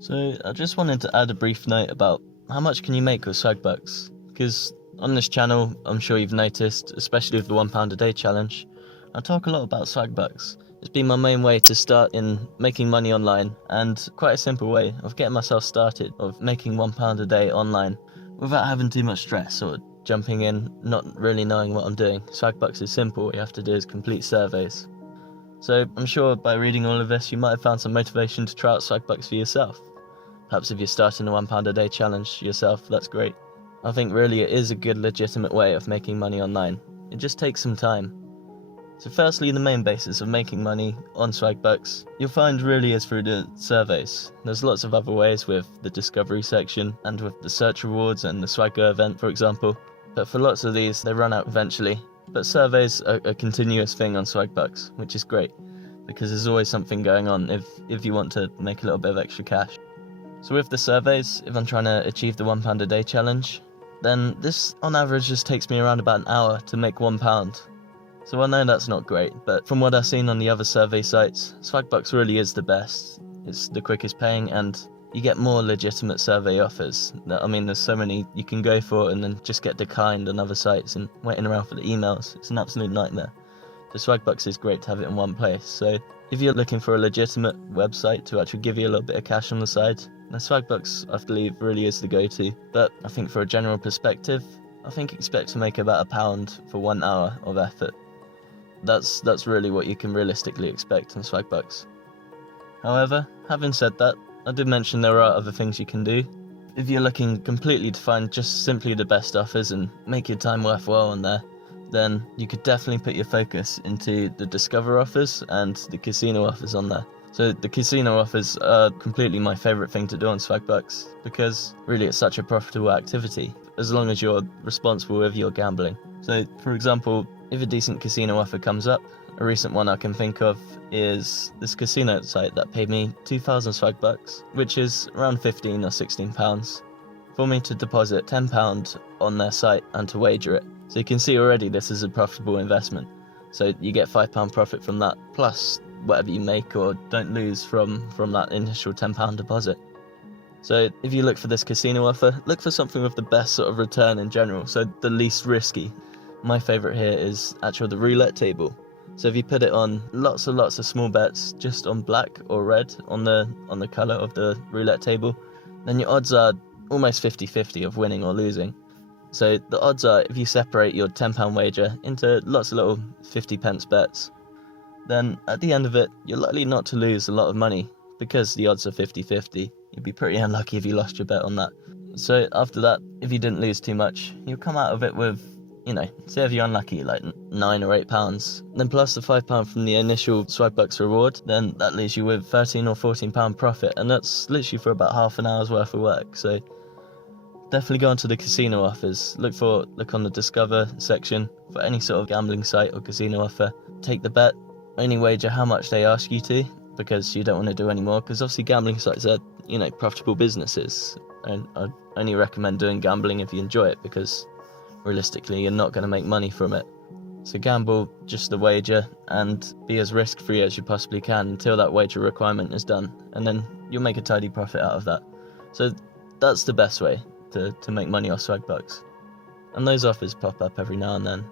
So I just wanted to add a brief note about how much can you make with Swagbucks, because on this channel, I'm sure you've noticed, especially with the £1 a day challenge, I talk a lot about Swagbucks. It's been my main way to start in making money online, and quite a simple way of getting myself started, of making £1 a day online without having too much stress or jumping in not really knowing what I'm doing. Swagbucks is simple. All you have to do is complete surveys. So I'm sure by reading all of this you might have found some motivation to try out Swagbucks for yourself. Perhaps if you're starting a £1 a day challenge yourself, that's great. I think really it is a good legitimate way of making money online. It just takes some time. So firstly, the main basis of making money on Swagbucks, you'll find really is through the surveys. There's lots of other ways with the discovery section and with the search rewards and the Swagger event, for example. But for lots of these, they run out eventually. But surveys are a continuous thing on Swagbucks, which is great, because there's always something going on if you want to make a little bit of extra cash. So with the surveys, if I'm trying to achieve the £1 a day challenge, then this on average just takes me around about an hour to make £1. So I know that's not great, but from what I've seen on the other survey sites, Swagbucks really is the best. It's the quickest paying, and you get more legitimate survey offers. I mean, there's so many you can go for and then just get declined on other sites and waiting around for the emails. It's an absolute nightmare. So Swagbucks is great to have it in one place. So if you're looking for a legitimate website to actually give you a little bit of cash on the side, then Swagbucks, I believe, really is the go-to. But I think for a general perspective, I think expect to make about £1 for 1 hour of effort. That's really what you can realistically expect on Swagbucks. However, having said that, I did mention there are other things you can do. If you're looking completely to find just simply the best offers and make your time worthwhile on there, then you could definitely put your focus into the Discover offers and the casino offers on there. So the casino offers are completely my favourite thing to do on Swagbucks, because really it's such a profitable activity, as long as you're responsible with your gambling. So for example, if a decent casino offer comes up, a recent one I can think of is this casino site that paid me 2,000 Swagbucks, which is around £15 or £16, for me to deposit £10 on their site and to wager it. So you can see already this is a profitable investment. So you get £5 profit from that, plus whatever you make or don't lose from that initial £10 deposit. So if you look for this casino offer, look for something with the best sort of return in general, so the least risky. My favourite here is actually the roulette table. So if you put it on lots and lots of small bets just on black or red on the colour of the roulette table, then your odds are almost 50-50 of winning or losing. So the odds are, if you separate your £10 wager into lots of little 50p bets, then at the end of it, you're likely not to lose a lot of money, because the odds are 50-50. You'd be pretty unlucky if you lost your bet on that. So after that, if you didn't lose too much, you'll come out of it with, say if you're unlucky, like £9 or £8, then plus the £5 from the initial Swagbucks reward, then that leaves you with £13 or £14 profit, and that's literally for about half an hour's worth of work. So definitely go onto the casino offers. Look on the Discover section for any sort of gambling site or casino offer. Take the bet, only wager how much they ask you to, because you don't want to do any more, because obviously gambling sites are, profitable businesses, and I only recommend doing gambling if you enjoy it, because realistically you're not going to make money from it. So gamble just the wager and be as risk-free as you possibly can until that wager requirement is done, and then you'll make a tidy profit out of that. So that's the best way to make money off Swagbucks, and those offers pop up every now and then.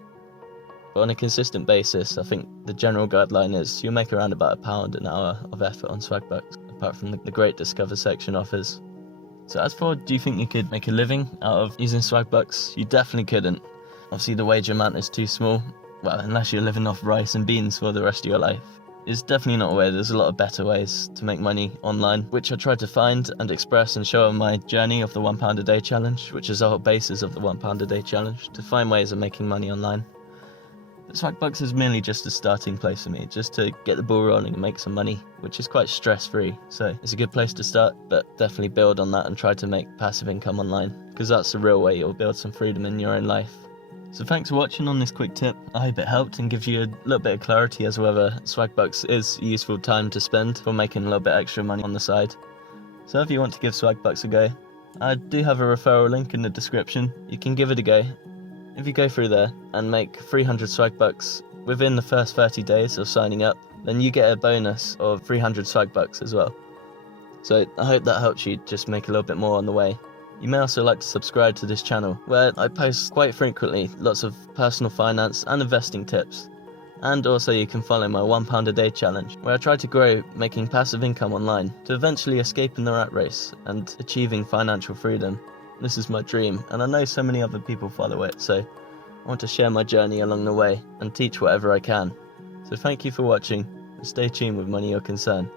But on a consistent basis, I think the general guideline is you'll make around about £1 an hour of effort on Swagbucks, apart from the great Discover section offers. So as for, do you think you could make a living out of using Swagbucks? You definitely couldn't. Obviously the wager amount is too small, well, unless you're living off rice and beans for the rest of your life. It's definitely not a way. There's a lot of better ways to make money online, which I tried to find and express and show on my journey of the £1 a day challenge, which is the whole basis of the £1 a day challenge, to find ways of making money online. But Swagbucks is merely just a starting place for me, just to get the ball rolling and make some money, which is quite stress-free. So it's a good place to start, but definitely build on that and try to make passive income online, because that's the real way you'll build some freedom in your own life. So thanks for watching on this quick tip. I hope it helped and gives you a little bit of clarity as to whether Swagbucks is a useful time to spend for making a little bit extra money on the side. So if you want to give Swagbucks a go, I do have a referral link in the description. You can give it a go. If you go through there and make 300 Swagbucks within the first 30 days of signing up, then you get a bonus of 300 Swagbucks as well. So I hope that helps you just make a little bit more on the way. You may also like to subscribe to this channel, where I post quite frequently lots of personal finance and investing tips. And also you can follow my £1 a day challenge, where I try to grow making passive income online to eventually escaping the rat race and achieving financial freedom. This is my dream, and I know so many other people follow it, so I want to share my journey along the way and teach whatever I can. So thank you for watching, and stay tuned with Money Your Concern.